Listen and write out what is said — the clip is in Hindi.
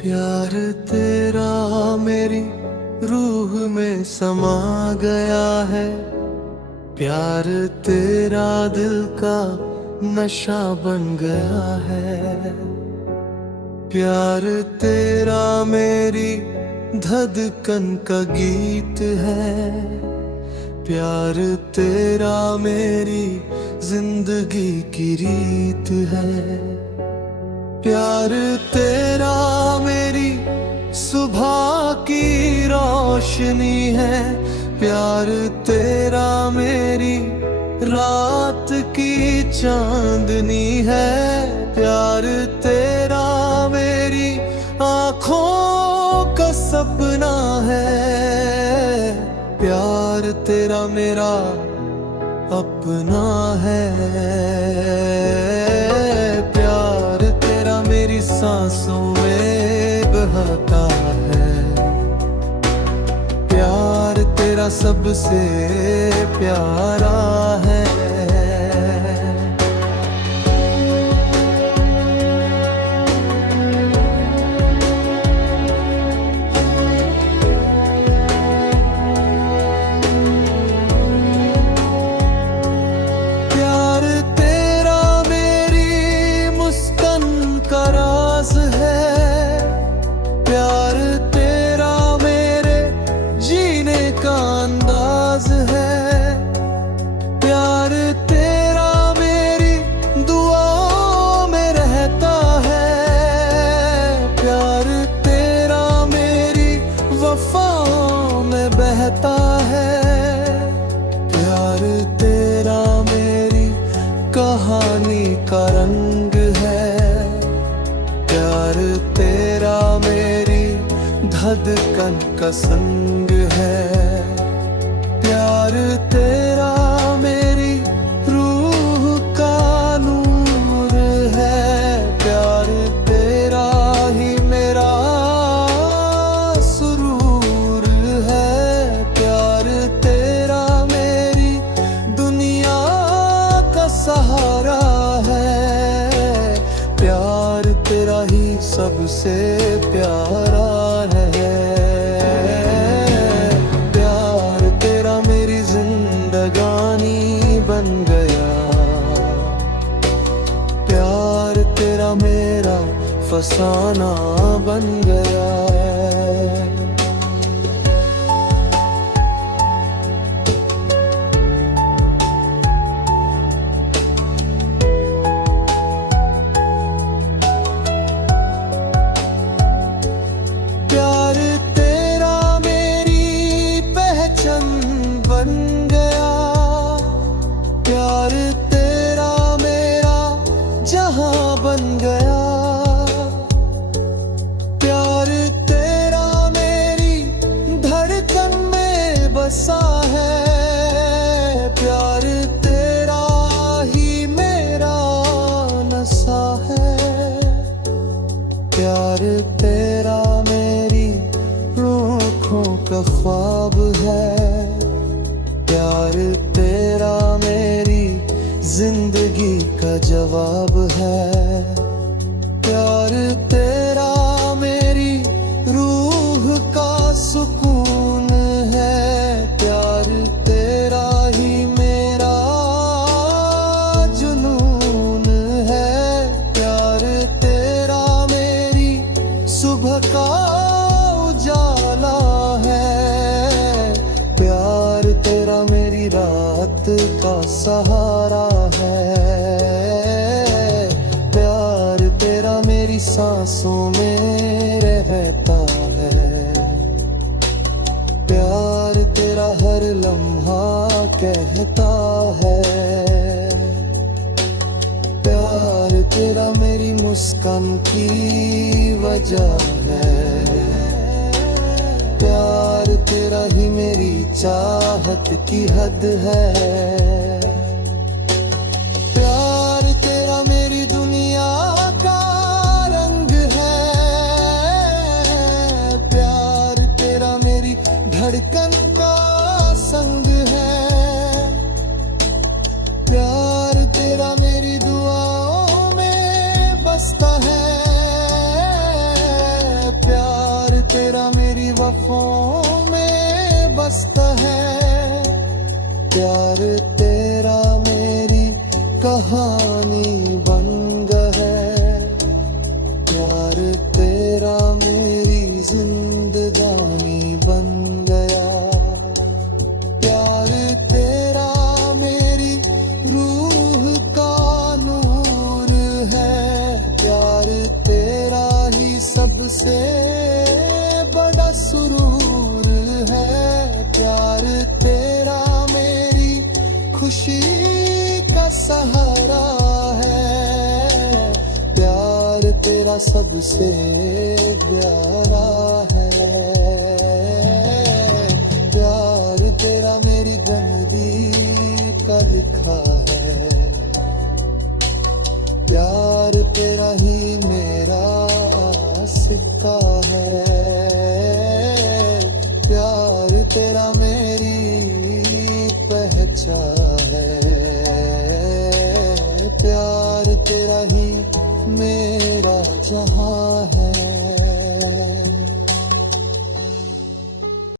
प्यार तेरा मेरी रूह में समा गया है। प्यार तेरा दिल का नशा बन गया है। प्यार तेरा मेरी धड़कन का गीत है। प्यार तेरा मेरी जिंदगी की रीत है। प्यार तेरा मेरी सुबह की रोशनी है। प्यार तेरा मेरी रात की चांदनी है। प्यार तेरा मेरी आँखों का सपना है। प्यार तेरा मेरा अपना है। प्यार तेरा मेरी सांसों में बहता है। प्यार तेरा सबसे प्यारा है। प्यार तेरा मेरी मुस्कान का राज है। प्यार तेरा मेरे जीने का अंदाज है। प्यार तेरा मेरी दुआओं में रहता है। प्यार तेरा मेरी वफाओं में बहता है। प्यार तेरा मेरी कहानी का रंग है। प्यार तेरा मेरी धड़कन का संग है। प्यार तेरा मेरी रूह का नूर है। प्यार तेरा ही मेरा सुरूर है। प्यार तेरा मेरी दुनिया का सहारा है। प्यार तेरा ही सबसे प्यारा है। प्यार तेरा मेरी जिंदगानी बन गया। प्यार तेरा मेरा फसाना बन गया। प्यार तेरा मेरी पहचान बन गया। प्यार तेरा मेरा जहां बन गया। प्यार तेरा मेरी धड़कन में बसा है। प्यार तेरा ही मेरा नशा है। प्यार तेरा मेरी आँखों का ख्वाब है। प्यार तेरा मेरी जिंदगी का जवाब है। प्यार तेरा मेरी रूह का सुकून है। प्यार तेरा ही मेरा जुनून है। प्यार तेरा मेरी सुबह का उजाला है। प्यार तेरा मेरी रात का सहारा है। प्यार तेरा मेरी सांसों में रहता है। प्यार तेरा हर लम्हा कहता है। प्यार तेरा मेरी मुस्कान की वजह है। प्यार तेरा ही मेरी चाहत की हद है। प्यार तेरा मेरी दुनिया का रंग है। प्यार तेरा मेरी धड़कन का संग है। प्यार तेरा मेरी दुआओं में बसता है। तेरा मेरी वफाओं में बसता है, प्यार तेरा मेरी कहानी बन गया है, प्यार तेरा मेरी जिंदगानी बन गया, प्यार तेरा मेरी रूह का नूर है, प्यार तेरा ही सबसे बड़ा सुरूर है, प्यार तेरा मेरी खुशी का सहारा है, प्यार तेरा सबसे प्यारा है, प्यार तेरा मेरी गंदी का लिखा है, प्यार तेरा ही मेरा सिक्का है, प्यार तेरा मेरी पहचान है, प्यार तेरा ही मेरा जहां